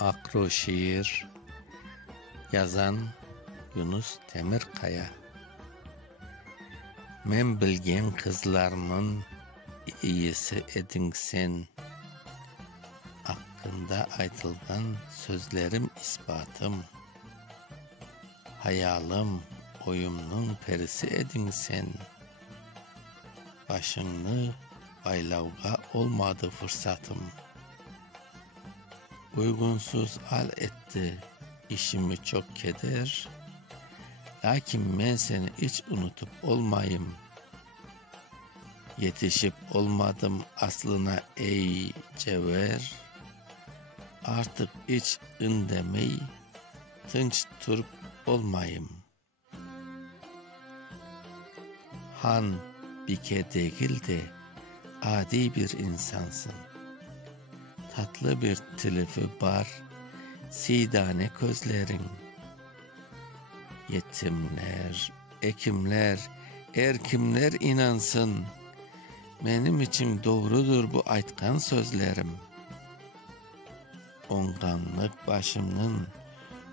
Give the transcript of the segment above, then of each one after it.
Akro şiir. Yazan Yunus Temirkaya. Men bilgen kızlarımın iyisi edin sen. Hakkında aytılgan sözlerim ispatım. Hayalim, oyumnun perisi edin sen. Başını baylavga olmadı fırsatım. Uygunsuz al etti işimi çok keder. Lakin ben seni hiç unutup olmayım. Yetişip olmadım aslına ey cevher. Artık hiç indemey, tınç turup olmayım. Han bike değil de adi bir insansın. Tatlı bir tilifi var, sidane gözlerin. Yetimler, ekimler, erkimler inansın. Benim için doğrudur bu aytkan sözlerim. Onganlık başımın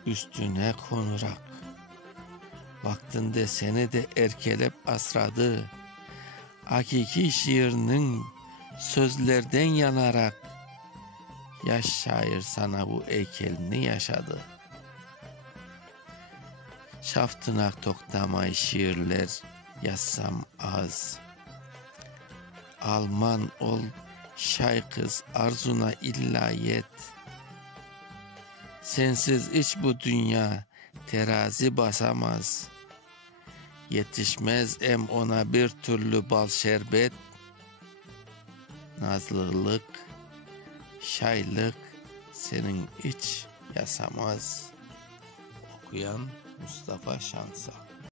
üstüne konurak. Vaktinde seni de erkelep asradı. Hakiki şiirinin sözlerden yanarak. Yaş şair sana bu heykelini yaşadı. Şaftınak toktamay şiirler yazsam az. Alman ol şay kız arzuna illa yet. Sensiz hiç bu dünya terazi basamaz. Yetişmez ona bir türlü bal şerbet. Nazlılık, şaylık senin hiç yasamaz. Okuyan Mustafa Şansa.